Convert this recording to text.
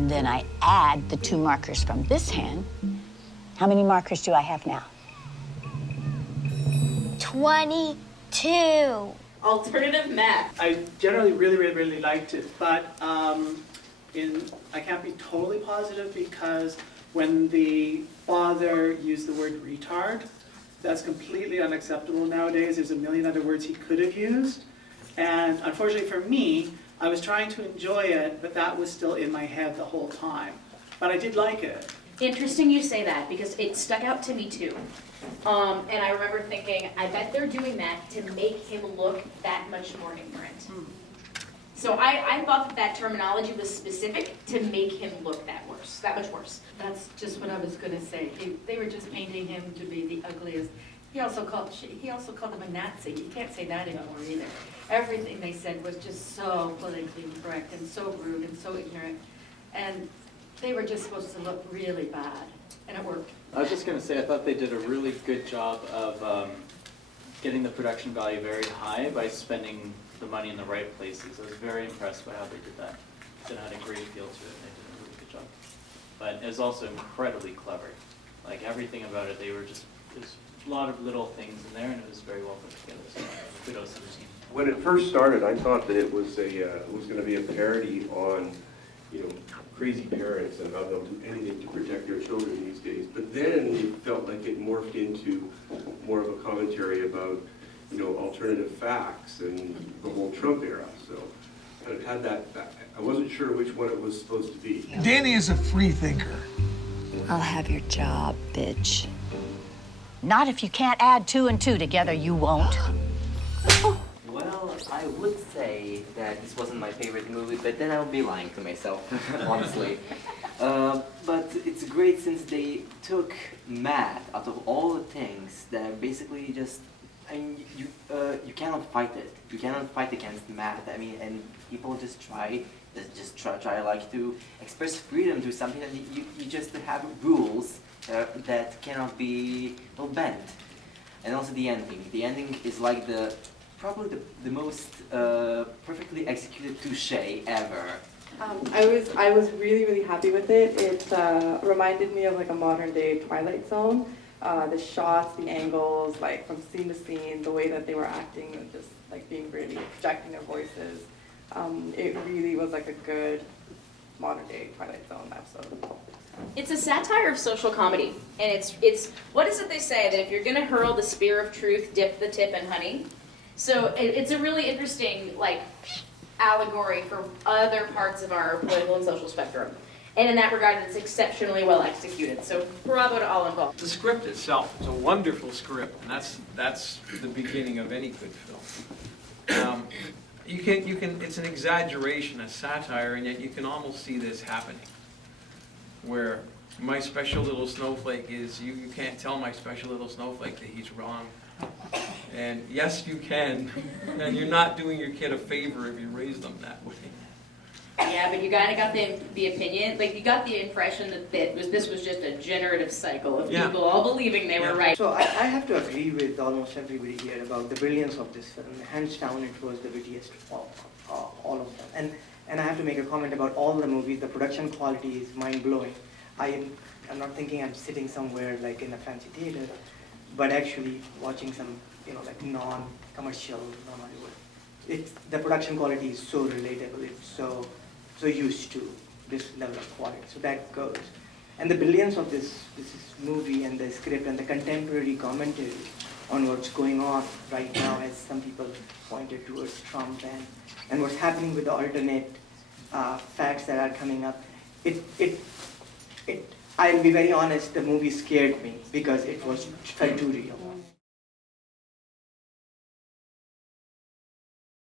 and then I add the 2 markers from this hand, how many markers do I have now? 22. Alternative math. I generally really liked it, but I can't be totally positive because when the father used the word retard, that's completely unacceptable nowadays. There's a million other words he could have used. And unfortunately for me, I was trying to enjoy it, but that was still in my head the whole time. But I did like it. Interesting you say that, because it stuck out to me too. And I remember thinking, I bet they're doing that to make him look that much more ignorant. So I thought that terminology was specific to make him look that much worse. That's just what I was going to say. They were just painting him to be the ugliest. He also called them a Nazi. You can't say that anymore either. Everything they said was just so politically incorrect and so rude and so ignorant. And they were just supposed to look really bad, and it worked. I was just going to say, I thought they did a really good job of getting the production value very high by spending the money in the right places. I was very impressed by how they did that. It had a great feel to it, and they did a really good job. But it was also incredibly clever. Like, everything about it, there's a lot of little things in there, and it was very well put together, so kudos to the team. When it first started, I thought that it was going to be a parody on, crazy parents and how they'll do anything to protect their children these days. But then it felt like it morphed into more of a commentary about, alternative facts and the whole Trump era. So it had that, I wasn't sure which one it was supposed to be. Danny is a free thinker. I'll have your job, bitch. Not if you can't add 2 and 2 together, you won't. Well, I would say that this wasn't my favorite movie, but then I would be lying to myself, honestly. But it's great since they took math out of all the things that basically just, you cannot fight it. You cannot fight against math. And people just try like to express freedom to something that you just have rules that cannot be bent. And also the ending. The ending is like probably the most perfectly executed touche ever. I was really happy with it. It reminded me of like a modern day Twilight Zone. The shots, the angles, like from scene to scene, the way that they were acting and just like being really projecting their voices. It really was like a good modern day Twilight Zone episode. It's a satire of social comedy, and it's what is it they say, that if you're gonna hurl the spear of truth, dip the tip in honey? So it's a really interesting allegory for other parts of our political and social spectrum. And in that regard, it's exceptionally well executed. So bravo to all involved. The script itself is a wonderful script, and that's the beginning of any good film. It's an exaggeration, a satire, and yet you can almost see this happening. Where my special little snowflake is, you can't tell my special little snowflake that he's wrong. And yes, you can. And you're not doing your kid a favor if you raise them that way. Yeah, but you kind of got the opinion, like you got the impression that this was just a generative cycle of people all believing they were right. So I have to agree with almost everybody here about the brilliance of this film. Hands down, it was the wittiest of all of them. And I have to make a comment about all the movies. The production quality is mind-blowing. I'm not thinking I'm sitting somewhere like in a fancy theater, but actually watching some, like non-commercial, non-Hollywood. The production quality is so relatable. It's so used to this level of quality. So that goes. And the brilliance of this movie and the script and the contemporary commentary on what's going on right now, as some people pointed towards Trump and what's happening with the alternate facts that are coming up. I'll be very honest, the movie scared me because it felt too real.